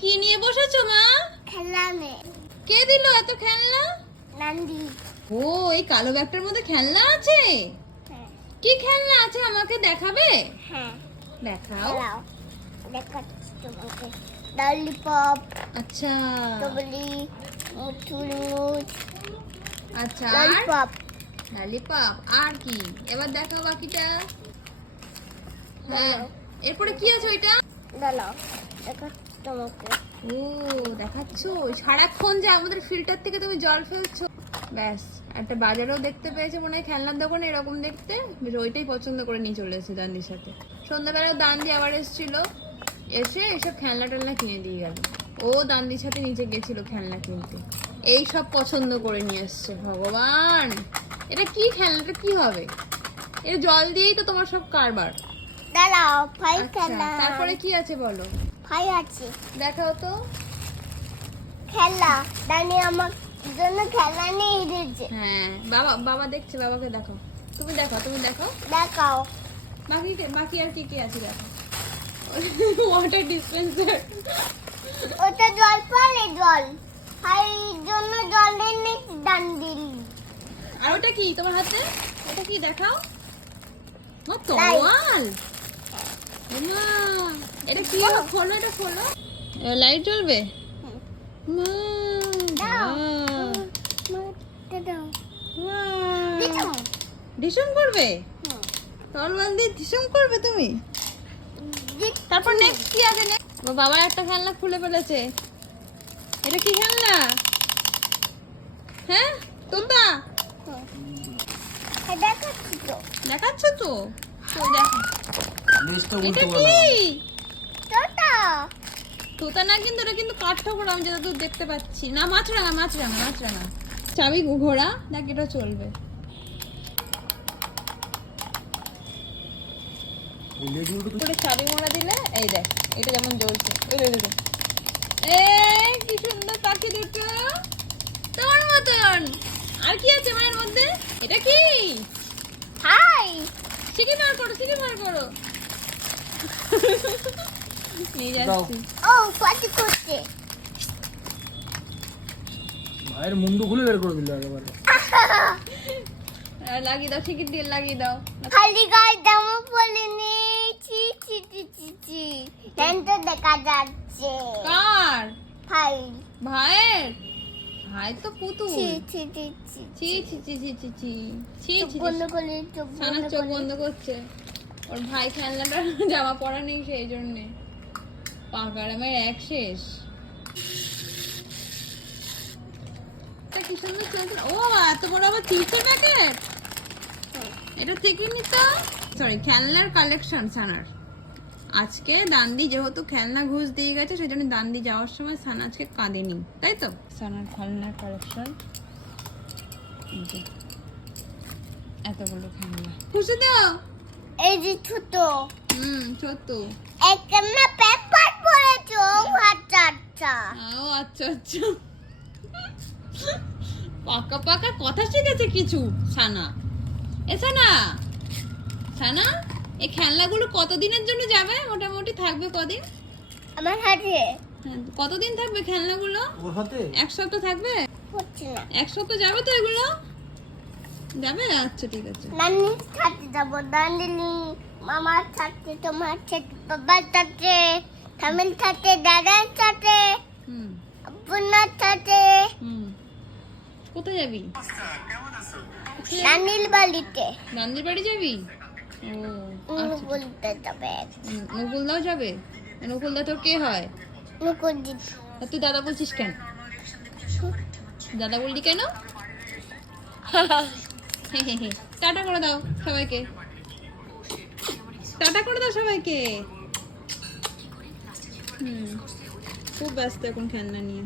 কি নিয়ে বসেছো মা? খেলনা নে। কে দিল এত খেলনা? নান্দি। ও, এই কালো ব্যাগটার মধ্যে খেলনা আছে? হ্যাঁ। কি খেলনা আছে আমাকে দেখাবে? হ্যাঁ। দেখাও। দাও। দেখাচ্ছি তোমাকে। ললিপপ, আচ্ছা টবলি, মুঠুরমুচ, আচ্ছা, আর ললিপপ। ললিপপ। আর কি? এবার দেখাও বাকিটা। হ্যাঁ, দাও। এরপরে কি আছে ওইটা? দাও। দেখাচ্ছি তোমাকে। ও, দেখাচ্ছো সারাক্ষণ যে আমাদের ফিল্টার থেকে তুমি জল ফেলছো। ব্যাস, একটা বাজারেও দেখতে পেয়েছে মনে হয় খেলনার দোকানে এরকম দেখতে, বেশ ওইটাই পছন্দ করে নিয়ে চলে এসেছে দান্দির সাথে। সন্ধ্যাবেলাও দান্দি আবার এসেছিল, এসে এসব খেলনা টেলনা কিনে দিয়ে গেল। ও দান্দির সাথে নিচে গেছিল খেলনা কিনতে, এই সব পছন্দ করে নিয়ে এসছে। ভগবান, এটা কি খেলনাটা কি হবে? এটা জল দিয়েই তো তোমার সব কারবার। দাও। ফাই আচ্ছা, খেলনা। তারপরে কি আছে বলো? ফাই আছে। দেখাও তো। খেলা। দানি আমার জন্য খেলা নিয়ে এসেছে। হ্যাঁ, বাবা বাবা দেখছে, বাবাকে দেখো। তুমি দেখো, তুমি দেখো। দেখাও। বাকি আর কি কি আছে দেখো। Water dispenser. ওটা জল পালে জল। ফাই জন্য জল এনে দান দিলি। আর ওটা কি তোমার হাতে? ওটা কি দেখাও? মা, তরোয়াল। মা, এটা কি? খোলো, এটা খোলো। লাইট জ্বলবে? মা, দাও। বাহ, দাও। বাহ। দিছো? ডিসম করবে? তরোয়াল দিয়ে ডিসম করবে তুমি? তারপর নেক্সট কি আছে? বাবা একটা খেলনা খুলে ফেলেছে। এটা কি খেলনা? হ্যাঁ, তোতা। দেখাচ্ছি তো। দেখাচ্ছ তো? কই দেখো। জিনিসটা এটা উল্টো কি? বলা। তোতা। তোতা না কিন্তু, এটা কিন্তু কাঠঠোকরা, আমি যতদূর দেখতে পাচ্ছি। না, মাছরাঙা, মাছরাঙা, মাছরাঙা। চাবি ঘোড়া, দেখ এটা চলবে। করে চাবি মোড়া দিলে এই দেখ, এটা যেমন জ্বলছে। কি সুন্দর পাখি দুটো, তোমার মতন। আর কি আছে মায়ের মধ্যে? এটা কি? হাই। শিখি বার করো, শিখি বার করো। নিয়ে যাচ্ছি। ও পাটি করছে। ভাইয়ের মুন্ডু খুলে বের করে দিল একেবারে। লাগিয়ে দাও, শিখির দিয়ে লাগিয়ে দাও। খালি গায়ে জামা পরে নেই। চি চি চি চি চি। টেন্টে দেখা যাচ্ছে। কার? ভাই। ভাইয়ের? ভাই তো পুতুল। চি চি চি চি। ছি ছি ছি ছি ছি ছি ছি চোখ ছি। বন্ধ করে চোখ সানা বন্ধ চোখ করে। বন্ধ করছে। ওর ভাই খেলনাটা জামা পরা নেই সেই জন্যে। পাকারামের এক শেষ। এটা কি সুন্দর চলছে। ও, এত বড় আবার চিপসের প্যাকেট। এটা থেকে নিত। সরি, খেলনার কালেকশন সানার। আজকে দান্দি যেহেতু খেলনা ঘুষ দিয়ে গেছে, সেই জন্য দান্দি যাওয়ার সময় সানা আজকে কাঁদেনি, তাই তো? সানার খেলনার কালেকশন এতগুলো খেলনা। খুশি তো? এই যে ছোট। ছোট্ট। একটা পেপার পড়েছো। আচ্ছা আচ্ছা। ও আচ্ছা আচ্ছা। পাকা পাকা কথা শিখেছে কিছু সানা। এ সানা, সানা, এই খেলনাগুলো কতদিনের জন্য যাবে? মোটামুটি থাকবে কদিন? আমার হাতে হ্যাঁ, কতদিন থাকবে খেলনাগুলো? ওর হাতে এক সপ্তাহ থাকবে? হচ্ছে না। এক সপ্তাহ যাবে তো এগুলো? যাবে? আচ্ছা ঠিক আছে। নানির সাথে যাবো। দান্ডিলি মামার সাথে, তোমার সাথে, বাবার সাথে, থামিল সাথে, দাদার সাথে, হুম আপনার সাথে। হুম। কোথায় যাবি? নানির বাড়িতে। নান্দির বাড়ি যাবি? ও আচ্ছা। বলতে যাবে। নকুলদাও যাবে? নকুলদা তোর কে হয়? মুকুল দিদি। আর তুই দাদা বলছিস কেন? দাদা বললি কেন? টাটা করে দাও সবাইকে, টাটা করে দাও সবাইকে। খুব ব্যস্ত এখন খেলনা নিয়ে।